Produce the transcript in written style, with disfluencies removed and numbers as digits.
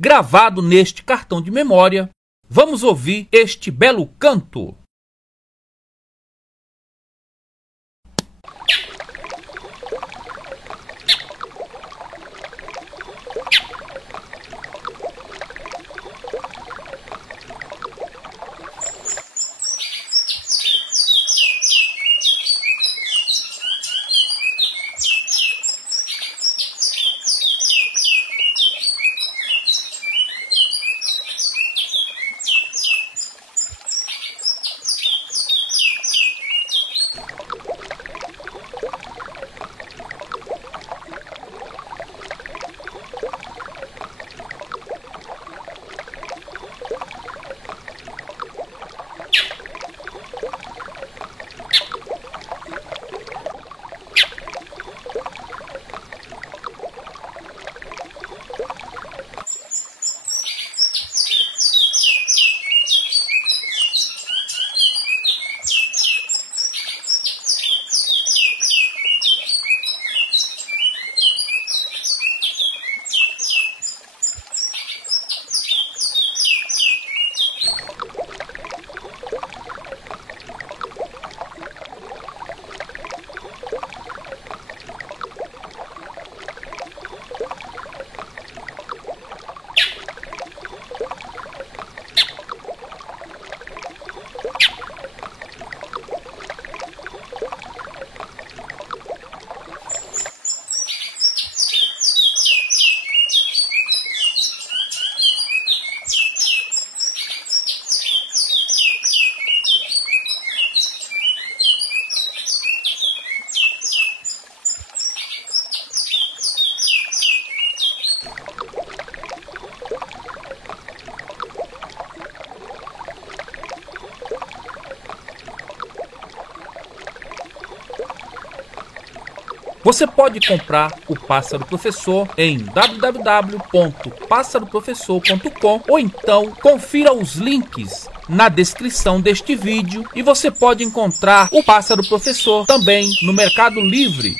gravado neste cartão de memória. Vamos ouvir este belo canto. Você pode comprar o Pássaro Professor em www.passaroprofessor.com ou então confira os links na descrição deste vídeo e você pode encontrar o Pássaro Professor também no Mercado Livre.